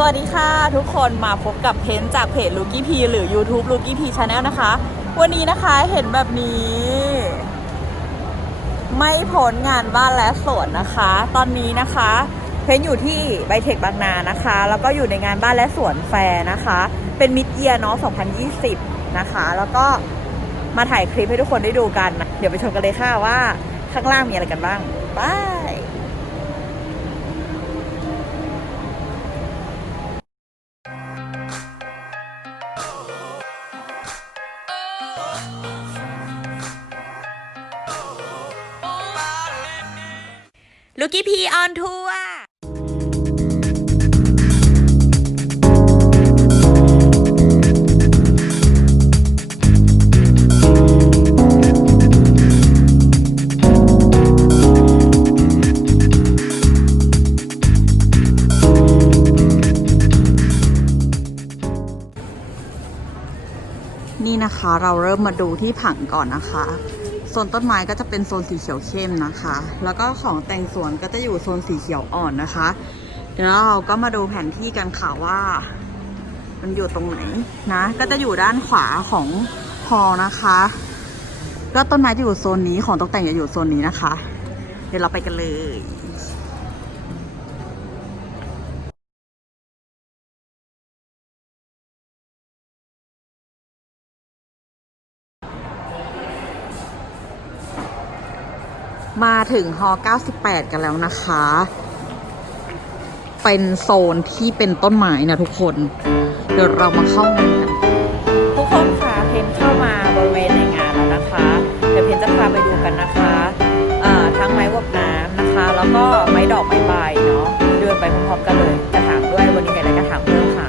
สวัสดีค่ะทุกคนมาพบกับเพนจากเพจลูกี้พีหรือ YouTube ลูกี้พีชาแนลนะคะ วันนี้นะคะเห็นแบบนี้ ไม่พ้นงานบ้านและสวนนะคะ ตอนนี้นะคะ เพนอยู่ที่ไบเทคบางนานะคะ แล้วก็อยู่ในงานบ้านและสวนแฟร์นะคะ เป็นมิดเยียเนาะ2020 นะคะ แล้วก็มาถ่ายคลิปให้ทุกคนได้ดูกันนะเดี๋ยวไปชมกันเลยค่ะว่าข้างล่างมีอะไรกันบ้างบา ลูกี้พีออนทัวร์นี่นะคะเราเริ่มมาดูที่ผังก่อนนะคะ โซนต้นไม้ก็จะเป็นโซนสีเขียวเข้มนะคะ แล้วก็ของแต่งสวนก็จะอยู่โซนสีเขียวอ่อนนะคะ เดี๋ยวเราก็มาดูแผนที่กันค่ะว่า มันอยู่ตรงไหนนะ ก็จะอยู่ด้านขวาของฮอลนะคะ ก็ต้นไม้จะอยู่โซนนี้ของตกแต่งจะอยู่โซนนี้นะคะ เดี๋ยวเราไปกันเลย ถึงฮอ98 กันแล้วนะคะ เป็นโซนที่เป็นต้นไม้นะทุกคน เดี๋ยวเรามาเข้างานกัน ทุกคนคะเพนเข้ามาบริเวณในงานแล้วนะคะ เดี๋ยวเพนจะพาไปดูกันนะคะทั้งไม้วบน้ำนะคะ แล้วก็ไม้ดอกไม้ใบเนาะ เดินไปพร้อมๆกันเลย กระถางด้วย วันนี้มีอะไรกระถางเพิ่มค่ะ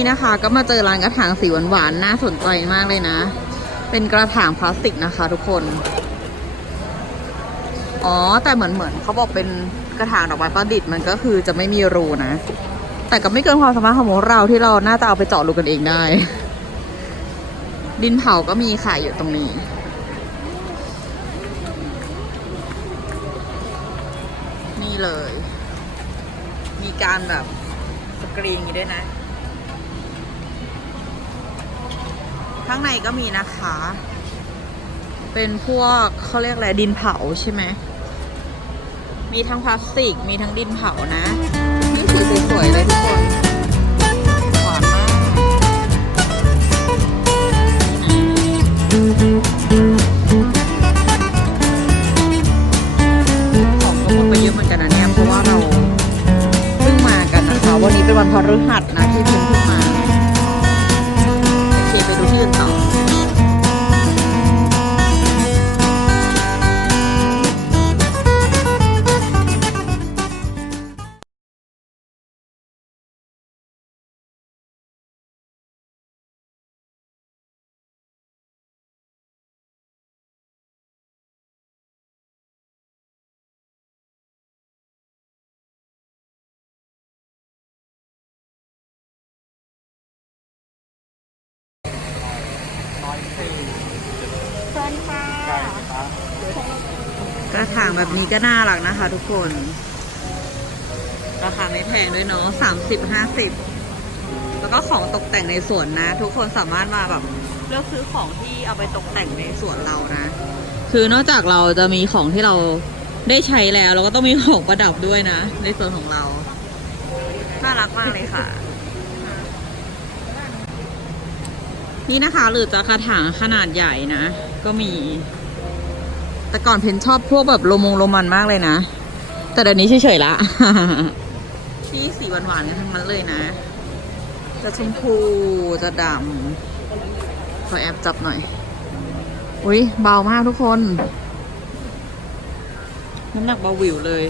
นี่นะคะ ก็มาเจอร้านกระถางสีหวานๆน่าสนใจมากเลยนะ เป็นกระถางพลาสติกนะคะ ทุกคน อ๋อ แต่เหมือนเหมือนเขาบอกเป็นกระถางดอกไม้ประดิษฐ์มันก็คือจะไม่มีรูนะ แต่ก็ไม่เกินความสามารถของเราที่เราน่าจะเอาไปเจาะรูกันเองได้ ดินเผาก็มีขายอยู่ตรงนี้นี่เลย มีการแบบสกรีนอย่างนี้ด้วยนะ ข้างในก็มีนะคะ เป็นพวกเขาเรียกอะไรดินเผาใช่ไหม มีทั้งพลาสติก มีทั้งดินเผานะนี่สีสวยๆเลยทุกคนหวานมากของก็หมดไปเยอะเหมือนกันนะเนี่ย เพราะว่าเราเพิ่งมากันนะคะ วันนี้เป็นวันพฤหัสนะที่เพิ่งมา ถางแบบนี้ก็น่ารักนะคะ ทุกคน ราคาไม่แพงด้วยเนาะสามสิบห้าสิบแล้วก็ของตกแต่งในสวนนะ ทุกคนสามารถมาแบบเลือกซื้อของที่เอาไปตกแต่งในสวนเรานะ คือนอกจากเราจะมีของที่เราได้ใช้แล้วเราก็ต้องมีของประดับด้วยนะ ในส่วนของเรา น่ารักมากเลยค่ะ นี่นะคะหรือจะกระถางขนาดใหญ่นะ ก็มี แต่ก่อนเพนชอบพวกแบบโรมงโรมันมากเลยนะ แต่เดี๋ยวนี้เฉยๆละที่สีหวานๆกันทั้งนั้นเลยนะ จะชมพูจะดำขอแอบจับหน่อย อุ้ยเบามากทุกคน น้ำหนักเบาหวิวเลย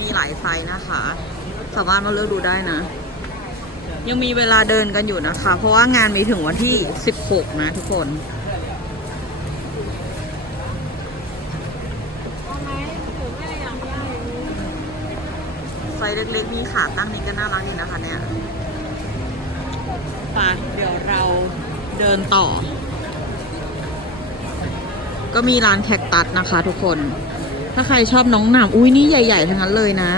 มีหลายไซส์นะคะ สามารถมาเลือกดูได้นะ ยังมีเวลาเดินกันอยู่นะคะ เพราะว่างานมีถึงวันที่ 16 นะทุกคน ไซส์ เล็กๆ มีขาตั้งนี้ก็น่ารักดีนะคะเนี่ยไปเดี๋ยวเราเดินต่อ ก็มีร้านแคคตัสนะคะทุกคน ถ้าใครชอบน้องหนามอุ้ยนี่ใหญ่ ๆ ทั้งนั้นเลยนะ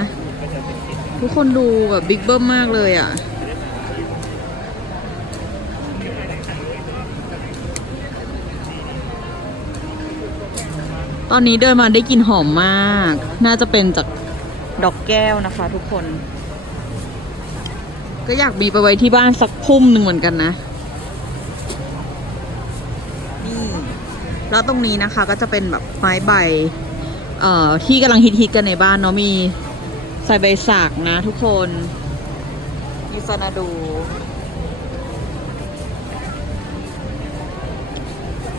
ทุกคนดูแบบบิ๊กเบิ้มมากเลยอะ่ะตอนนี้เดินมาได้กลิ่นหอมมาก น่าจะเป็นจาก ดอกแก้วนะคะ ทุกคน ก็อยากมีไปไว้ที่บ้านสักพุ่มหนึ่งเหมือนกันนะ นี่ แล้วตรงนี้นะคะก็จะเป็นแบบไม้ใบ เอ่อ ที่กำลังฮิตๆกันในบ้านเนาะมีใส่ใบสักนะทุกคนยูซานาดู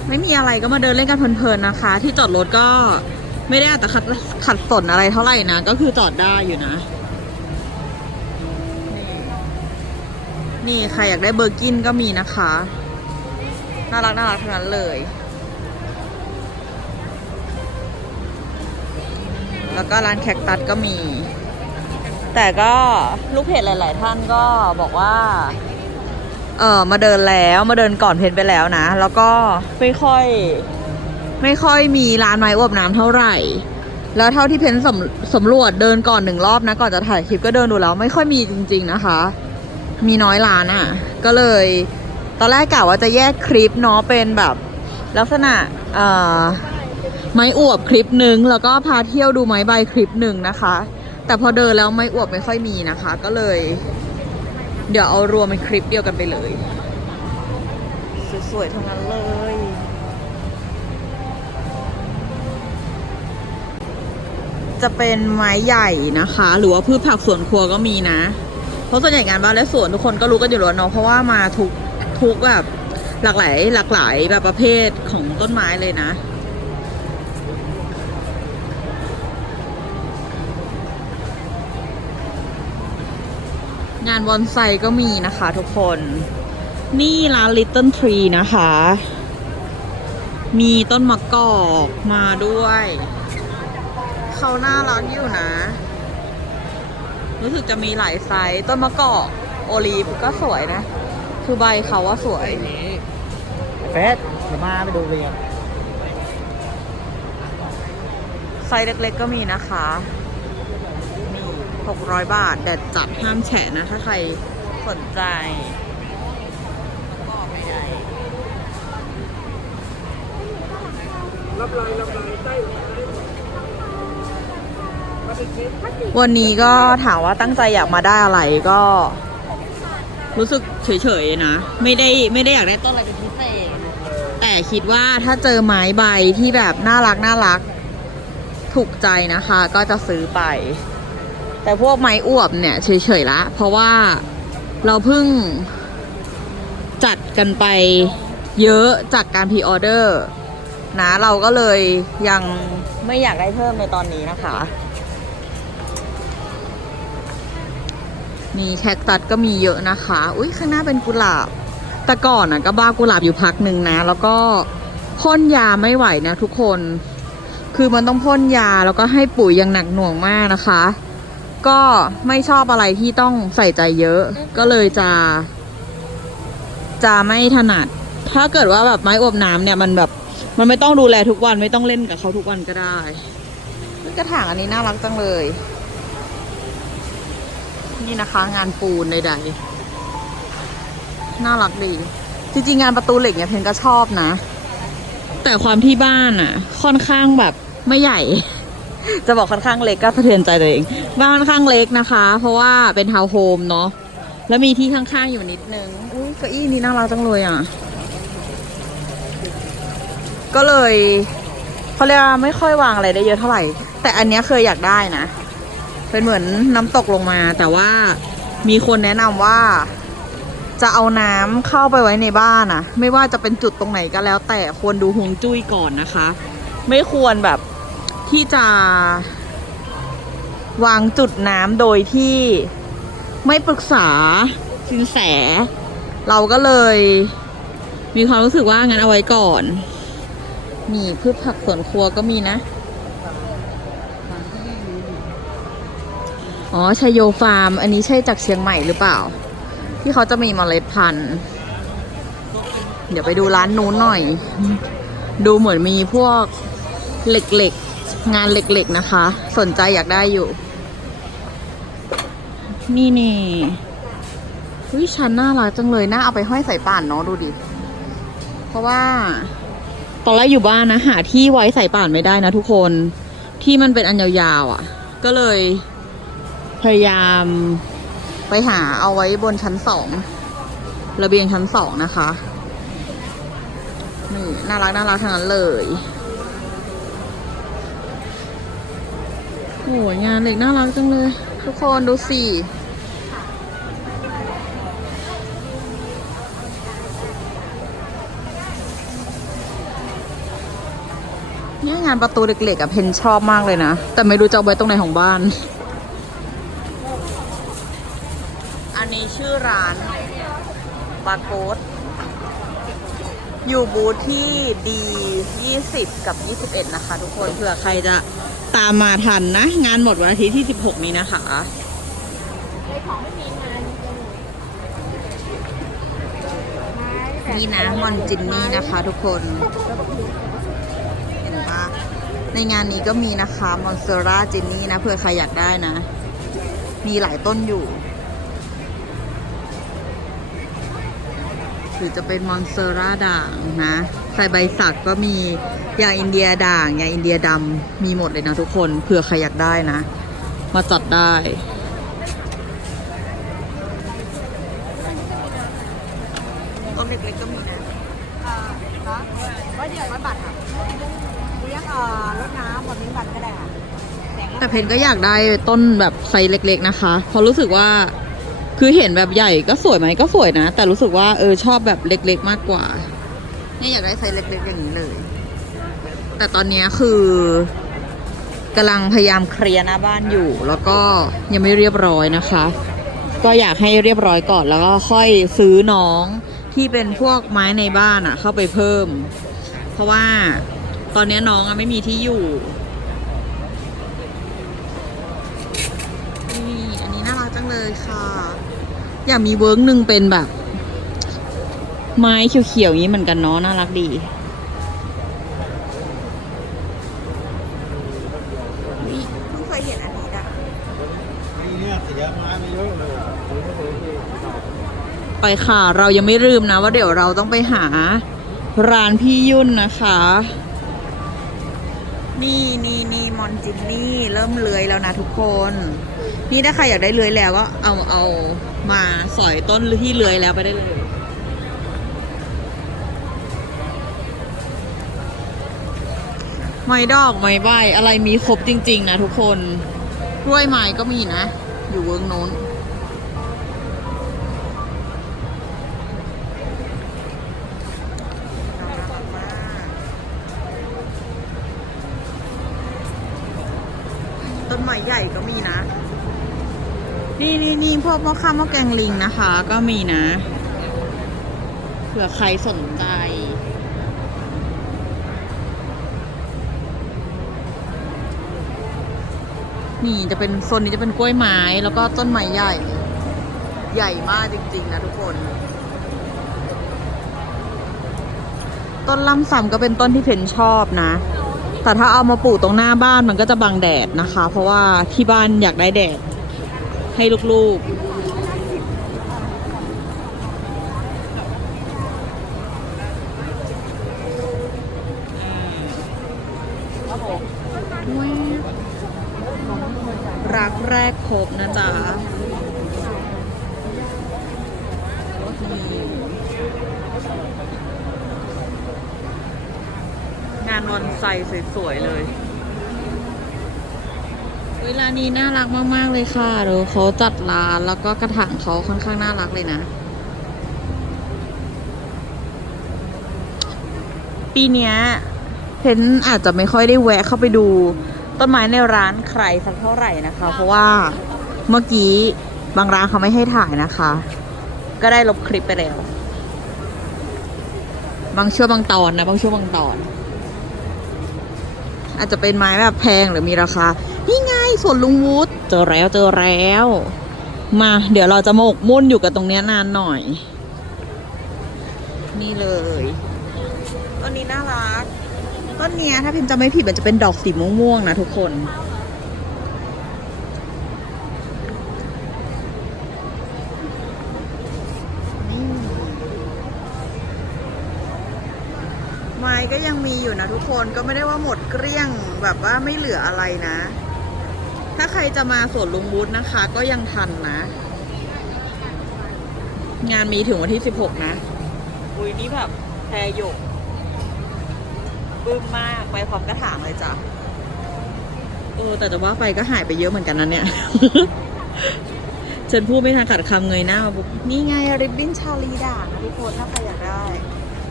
ไม่มีอะไรก็มาเดินเล่นกันเพลินๆนะคะ ที่จอดรถก็ ไม่ได้อาจจะขัดขัดสนอะไรเท่าไหร่นะ ก็คือจอดได้อยู่นะ นี่ใครอยากได้เบอร์กินก็มีนะคะ น่ารักน่ารักทั้งนั้นเลย แล้วก็ร้านแคคตัสก็มี แต่ก็ลูกเพจหลาย ๆ ท่านก็บอกว่า เออมาเดินแล้วมาเดินก่อนเพนไปแล้วนะ แล้วก็ไม่ค่อย ไม่ค่อยมีร้านไม้อวบน้ำเท่าไหร่ แล้วเท่าที่เพนสำสำรวจเดินก่อนหนึ่งรอบนะก่อนจะถ่ายคลิปก็เดินดูแล้ว ไม่ค่อยมีจริง ๆนะคะ มีน้อยร้านอะ่ะ ก็เลย ตอนแรกกะว่าจะแยกคลิปเนาะเป็นแบบ ลักษณะเอ่อไม้อวบคลิปหนึ่งแล้วก็พาเที่ยวดูไม้ใบคลิปหนึ่งนะคะ แต่พอเดินแล้วไม้อวบไม่ค่อยมีนะคะ ก็เลย เดี๋ยวเอารวมเป็นคลิปเดียวกันไปเลย สวยๆทั้งนั้นเลย จะเป็นไม้ใหญ่นะคะ หรือว่าพืชผักสวนครัวก็มีนะ เพราะส่วนใหญ่งานบ้านและสวนทุกคนก็รู้กันอยู่แล้วเนาะเพราะว่ามาทุกทุกแบบหลากหลายหลากหลายแบบประเภทของต้นไม้เลยนะงานบอนไซก็มีนะคะทุกคน นี่ร้าน Little Tree นะคะ มีต้นมะกอกมาด้วย เขาน่ารักอยู่นะ รู้สึกจะมีหลายไซส์ต้นมะกอกโอลีฟก็สวยนะ คือใบเขาว่าสวยเฟสเดี๋ยวมาไปดูเรียนไซส์เล็กๆก็มีนะคะมี600 บาท แดดจัดห้ามแฉะนะ ถ้าใครสนใจก็ไม่ได้ วันนี้ก็ถามว่าตั้งใจอยากมาได้อะไรก็ รู้สึกเฉยๆนะ ไม่ได้ไม่ได้อยากได้ต้นอะไรเป็นพิเศษแต่คิดว่าถ้าเจอไม้ใบที่แบบน่ารักน่ารัก ถูกใจนะคะ ก็จะซื้อไป แต่พวกไม้อวบเนี่ยเฉยๆละเพราะว่าเราเพิ่งจัดกันไปเยอะจากการพรีออเดอร์นะเราก็เลยยังไม่อยากได้เพิ่มในตอนนี้นะคะ มีแคคตัสก็มีเยอะนะคะ อุ้ยข้างหน้าเป็นกุหลาบ แต่ก่อนน่ะก็บ้ากุหลาบอยู่พักหนึ่งนะ แล้วก็พ่นยาไม่ไหวนะทุกคน คือมันต้องพ่นยาแล้วก็ให้ปุ๋ยอย่างหนักหน่วงมากนะคะ ก็ไม่ชอบอะไรที่ต้องใส่ใจเยอะ ก็เลยจะ จะไม่ถนัด ถ้าเกิดว่าแบบไม้อบน้ำเนี่ยมันแบบ มันไม่ต้องดูแลทุกวันไม่ต้องเล่นกับเขาทุกวันก็ได้กระถางอันนี้น่ารักจังเลย นี่นะคะ งานปูนใดๆน่ารักดี จริงๆ งานประตูเหล็กเนี่ยเพนก็ชอบนะ แต่ความที่บ้านอะ ค่อนข้างแบบไม่ใหญ่ จะบอกค่อนข้างเล็กก็สะเทือนใจตัวเอง บ้านค่อนข้างเล็กนะคะ เพราะว่าเป็นทาวน์โฮมเนาะแล้วมีที่ข้างๆอยู่นิดนึงอุ้ยเก้าอี้นี้น่ารักจังเลยอะ ก็เลยเขาเรียกว่าไม่ค่อยวางอะไรได้เยอะเท่าไหร่ แต่อันนี้เคยอยากได้นะ เป็นเหมือนน้ำตกลงมา แต่ว่ามีคนแนะนำว่า จะเอาน้ำเข้าไปไว้ในบ้านอะไม่ว่าจะเป็นจุดตรงไหนก็แล้ว แต่ควรดูฮวงจุ้ยก่อนนะคะ ไม่ควรแบบที่จะ วางจุดน้ำโดยที่ไม่ปรึกษาสินแส เราก็เลย มีความรู้สึกว่างั้นเอาไว้ก่อนมีพืชผักสวนครัวก็มีนะ อ๋อชัยโยฟาร์ม อันนี้ใช่จากเชียงใหม่หรือเปล่า ที่เขาจะมีมเมล็ดพันธุ์ เดี๋ยวไปดูร้านนู้นหน่อย ดูเหมือนมีพวกเหล็กๆ งานเหล็กๆนะคะ สนใจอยากได้อยู่ นี่นี่เฮ้ยชั้นน่ารักจังเลย น่าเอาไปห้อยใส่ป่านเนาะดูดิ เพราะว่าตอนแรกอยู่บ้านนะ หาที่ไว้ใส่ป่านไม่ได้นะทุกคนที่มันเป็นอันยาวๆอะ ก็เลย พยายามไปหาเอาไว้บนชั้นสองระเบียงชั้นสองนะคะ นี่น่ารักน่ารักทั้งนั้นเลยโอ้ยงานเหล็กน่ารักจังเลย ทุกคนดูสิเนี่ยงานประตูเหล็กๆอะเพนชอบมากเลยนะ แต่ไม่รู้จะเอาไว้ตรงไหนของบ้าน อันนี้ ชื่อร้านบาโกสอยู่บูธที่ดี20 กับ 21 นะคะ ทุกคนเผื่อใครจะตามมาทันนะ งานหมดวันอาทิตย์ที่ 16 นี้นะคะนี่นะมอนจินนี่นะคะทุกคน เห็นปะในงานนี้ก็มีนะคะมอนเซอร่าจินนี่นะเผื่อใครอยากได้นะ มีหลายต้นอยู่ หรือจะเป็นมอนเซราด่างนะใส่ใบสักก็มียาอินเดียด่างยาอินเดียดำมีหมดเลยนะทุกคนเผื่อใครอยากได้นะ มาจัดได้ต้นเล็กๆก็มีนะร้อยเดียวร้อยบาทค่ะเลี้ยงเอ่อรถน้ำบนนิ้งบันก็ได้ค่ะแสงแต่เพนก็อยากได้ต้นแบบไซส์เล็ก ๆ นะคะเพราะรู้สึกว่า คือเห็นแบบใหญ่ก็สวยไหมก็สวยนะ แต่รู้สึกว่าเออชอบแบบเล็ก ๆ มากกว่า นี่อยากได้ไซส์เล็ก ๆ อย่างนี้เลย แต่ตอนนี้คือกำลังพยายามเคลียร์หน้าบ้านอยู่ แล้วก็ยังไม่เรียบร้อยนะคะ ก็อยากให้เรียบร้อยก่อนแล้วก็ค่อยซื้อน้องที่เป็นพวกไม้ในบ้านอะเข้าไปเพิ่ม เพราะว่าตอนนี้น้องอะไม่มีที่อยู่นี่อันนี้น่ารักจังเลยค่ะ อยากมีเวิร์กหนึ่งเป็นแบบ ไม้เขียวๆอย่างนี้เหมือนกันเนาะน่ารักดีนี่เพิ่งเคยเห็นอันนี้อะนี่เนี่ยเสียมาไม่เยอะเลยไปค่ะ เรายังไม่ลืมนะว่าเดี๋ยวเราต้องไปหา ร้านพี่ยุ่นนะคะ นี่นี่นี่มอนจินนี่ เริ่มเลื้อยแล้วนะทุกคน นี่ถ้าใครอยากได้เลื้อยแล้วก็เอาเอา มาสอยต้นที่เลื้อยแล้วไปได้เลย ไม้ดอกไม้ใบอะไรมีครบจริง ๆ นะทุกคนกล้วยไม้ก็มีนะ อยู่เวิร์กโน้นต้น นี่นี่นี่พวกหม้อข้าวหม้อแกงลิงนะคะ ก็มีนะ เผื่อใครสนใจ นี่จะเป็นโซนนี้จะเป็นกล้วยไม้แล้วก็ต้นไม้ใหญ่ ใหญ่มากจริง ๆ นะทุกคน ต้นลำซำก็เป็นต้นที่เพนชอบนะแต่ถ้าเอามาปลูกตรงหน้าบ้านมันก็จะบังแดดนะคะ เพราะว่าที่บ้านอยากได้แดด ให้ลูกๆ รักแรกพบนะจ๊ะงานวันไซสวย ๆ เลย เวลานี้น่ารักมากๆเลยค่ะเดี๋ยวเขาจัดร้านแล้วก็กระถางเขาค่อนข้างน่ารักเลยนะ ปีนี้เพนอาจจะไม่ค่อยได้แวะเข้าไปดูต้นไม้ในร้านใครสักเท่าไหร่นะคะ เพราะว่าเมื่อกี้บางร้านเขาไม่ให้ถ่ายนะคะ ก็ได้ลบคลิปไปแล้ว บางช่วงบางตอนนะบางช่วงบางตอน อาจจะเป็นไม้แบบแพงหรือมีราคา สวนลุงวุฒเจอแล้วเจอแล้ว มา เดี๋ยวเราจะมาหมกมุ่นอยู่กับตรงนี้นานหน่อย นี่เลยต้นนี้น่ารักต้นเนี้ยถ้าพิมจำไม่ผิดมันจะเป็นดอกสีม่วงๆนะทุกคนนี่ไม้ก็ยังมีอยู่นะทุกคนก็ไม่ได้ว่าหมดเกลี้ยงแบบว่าไม่เหลืออะไรนะ ถ้าใครจะมาสวนลุงวุฒนะคะ ก็ยังทันนะ งานมีถึงวันที่16นะ อุ้ยนี่แบบแพรหยกบึ้มมากไปพร้อมกระถางเลยจ้ะเออแต่จะว่าไปก็หายไปเยอะเหมือนกันนะเนี่ย ฉันพูดไม่ทันขาดคำเงยหน้ามาปุ๊บนี่ไงริบบิ้นชาลีด่างนะทุกคนถ้าใครอยากได้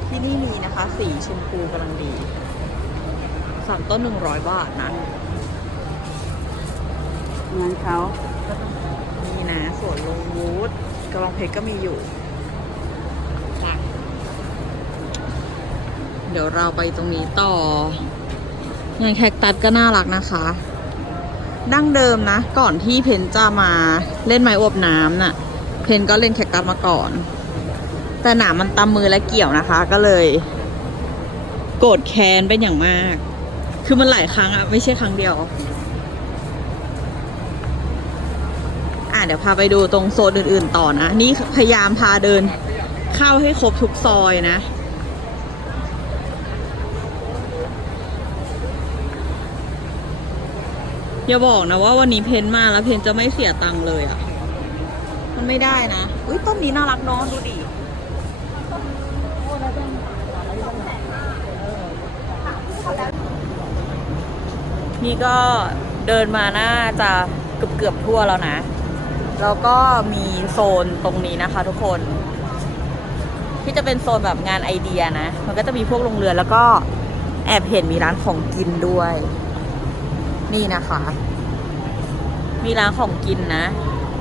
ที่นี่มีนะคะ สีชมพูกำลังดีสามต้นหนึ่งร้อยบาทนะ งานเขานี่นะสวนลงวูดกระบองเพชรก็มีอยู่จ้ะเดี๋ยวเราไปตรงนี้ต่องานแคคตัสก็น่ารักนะคะ ดั้งเดิมนะ ก่อนที่เพนจะมาเล่นไม้อวบน้ำน่ะ เพนก็เล่นแคคตัสมาก่อน แต่หนามมันตำมือและเกี่ยวนะคะ ก็เลย โกรธแค้นเป็นอย่างมาก คือมันหลายครั้งอะไม่ใช่ครั้งเดียว อะเดี๋ยวพาไปดูตรงโซนอื่น ๆ ต่อนะ นี่พยายามพาเดินเข้าให้ครบทุกซอยนะอย่าบอกนะว่าวันนี้เพนมาแล้วเพนจะไม่เสียตังค์เลยอะ่ะ มันไม่ได้นะ อุ้ยต้นนี้น่ารักเน้องดูดินี่ก็เดินมาน่าจะเกือบเกือบๆทั่วแล้วนะ แล้วก็มีโซนตรงนี้นะคะทุกคน ที่จะเป็นโซนแบบงานไอเดียนะ มันก็จะมีพวกโรงเรือนแล้วก็แอบเห็นมีร้านของกินด้วย นี่นะคะ มีร้านของกินนะ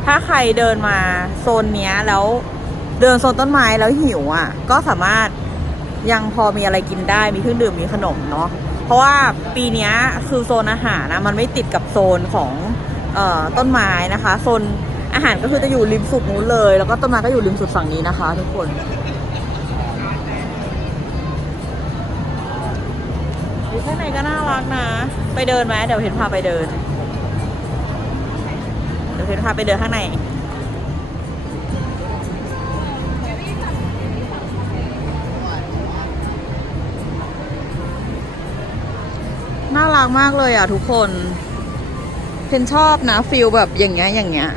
ถ้าใครเดินมาโซนเนี้ยแล้วเดินโซนต้นไม้แล้วหิวอะ ก็สามารถยังพอมีอะไรกินได้มีเครื่องดื่มมีขนมเนาะเพราะว่าปีนี้คือโซนอาหารนะมันไม่ติดกับโซนของออต้นไม้นะคะ โซน อาหารก็คือจะอยู่ริมสุดนู้นเลย แล้วก็ต้นไม้ก็อยู่ริมสุดฝั่งนี้นะคะทุกคนดูข้างในก็น่ารักนะ ไปเดินไหมเดี๋ยวเห็นพาไปเดิน เดี๋ยวเพนพาไปเดินข้างใน น่ารักมากเลยอะทุกคนเพนชอบนะฟิลแบบอย่างเงี้ยอย่างเงี้ย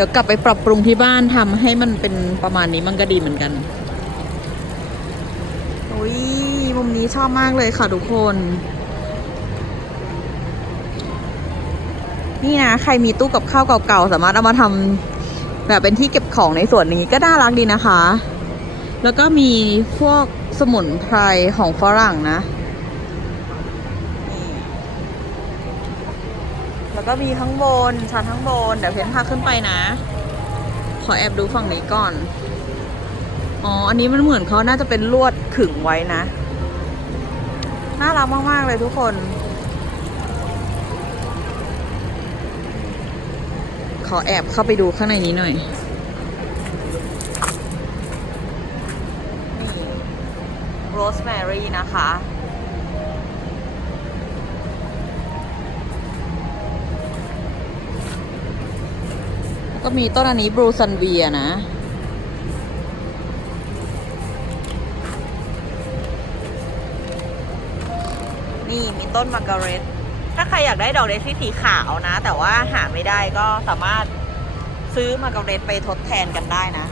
ดี๋ยวกลับไปปรับปรุงที่บ้านทำให้มันเป็นประมาณนี้มันก็ดีเหมือนกันอุ้ยมุมนี้ชอบมากเลยค่ะทุกคน นี่นะใครมีตู้กับข้าวเก่าๆสามารถเอามาทำแบบเป็นที่เก็บของในส่วนนี้ก็น่ารักดีนะคะ แล้วก็มีพวกสมุนไพรของฝรั่งนะนี่แล้ว ก็มีข้างบนชั้นข้างบน เดี๋ยวเพนพาขึ้นไปนะ ขอแอบดูฝั่งนี้ก่อน อ๋อ อันนี้มันเหมือนเขาน่าจะเป็นลวดขึงไว้นะ น่ารักมาก ๆ เลยทุกคน ขอแอบเข้าไปดูข้างในนี้หน่อยโรสแมรี่นะคะ ก็มีต้นอันนี้บลูซันเวียนะ นี่มีต้นมาการเร็ตถ้าใครอยากได้ดอกเดซี่สีขาวนะ แต่ว่าหาไม่ได้ก็สามารถซื้อมาการเร็ตไปทดแทนกันได้นะ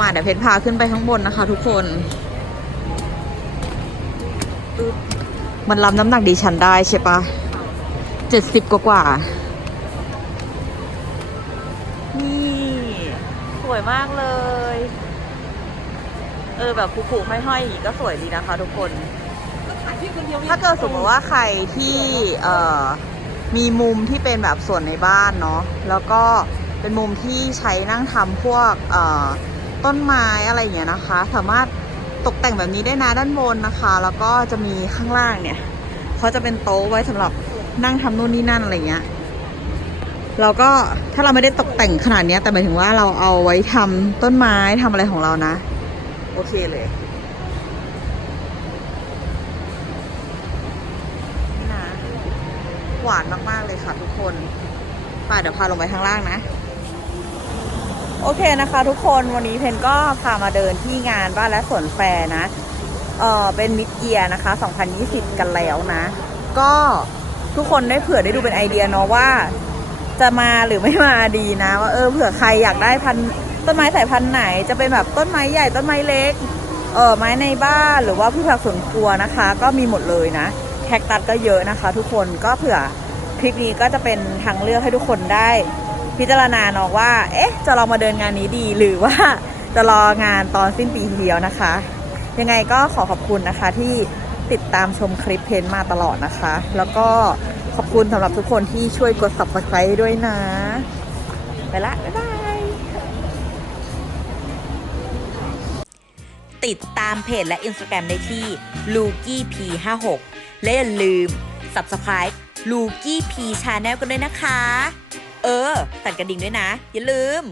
มาเดี๋ยวเพชรพาขึ้นไปข้างบนนะคะทุกคนมันรับน้ำหนักดิฉันได้ใช่ปะเจ็ดสิบกว่า วยมากเลย เออแบบผูกๆห้อยๆอย่างนี้ก็สวยดีนะคะ ทุกคนก็ถ่ายพี่คนเดียวถ้าเกิดสมมติว่าใครที่เอ่อมีมุมที่เป็นแบบส่วนในบ้านเนาะแล้วก็เป็นมุมที่ใช้นั่งทำพวกเอ่อต้นไม้อะไรอย่างเงี้ยนะคะ สามารถตกแต่งแบบนี้ได้นะด้านบนนะคะ แล้วก็จะมีข้างล่างเนี่ยเขาจะเป็นโต๊ะไว้สำหรับนั่งทำนู่นนี่นั่นอะไรเงี้ย เราก็ถ้าเราไม่ได้ตกแต่งขนาดนี้แต่หมายถึงว่าเราเอาไว้ทำต้นไม้ทำอะไรของเรานะ โอเคเลยนี่นะหวานมาก ๆ เลยค่ะทุกคนป่าเดี๋ยวพาลงไปข้างล่างนะ โอเคนะคะทุกคนวันนี้เพนก็พามาเดินที่งานบ้านและสวนแฟร์นะเออเป็นมิดเยียนะคะ 2020 กันแล้วนะ ก็ทุกคนได้เผื่อได้ดูเป็นไอเดียเนาะว่า จะมาหรือไม่มาดีนะ ว่าเออเผื่อใครอยากได้พันต้นไม้สายพันธุ์ไหน จะเป็นแบบต้นไม้ใหญ่ต้นไม้เล็กเออไม้ในบ้านหรือว่าพืชผักสวนครัวนะคะ ก็มีหมดเลยนะแคคตัสก็เยอะนะคะ ทุกคนก็เผื่อคลิปนี้ก็จะเป็นทางเลือกให้ทุกคนได้ พิจารณาเนาะว่า เอ๊ะ จะลองมาเดินงานนี้ดี หรือว่าจะรองานตอนสิ้นปีทีเดียวนะคะ ยังไงก็ขอขอบคุณนะคะที่ติดตามชมคลิปเพนมาตลอดนะคะ แล้วก็ ขอบคุณสำหรับทุกคนที่ช่วยกด subscribe ด้วยนะ ไปละ บ๊ายบาย ติดตามเพจและ Instagram ได้ที่ l u k i p 5 6และอย่าลืม Subscribe l u k i p Channel กันด้วยนะคะ เออตัดกระดิ่งด้วยนะ อย่าลืม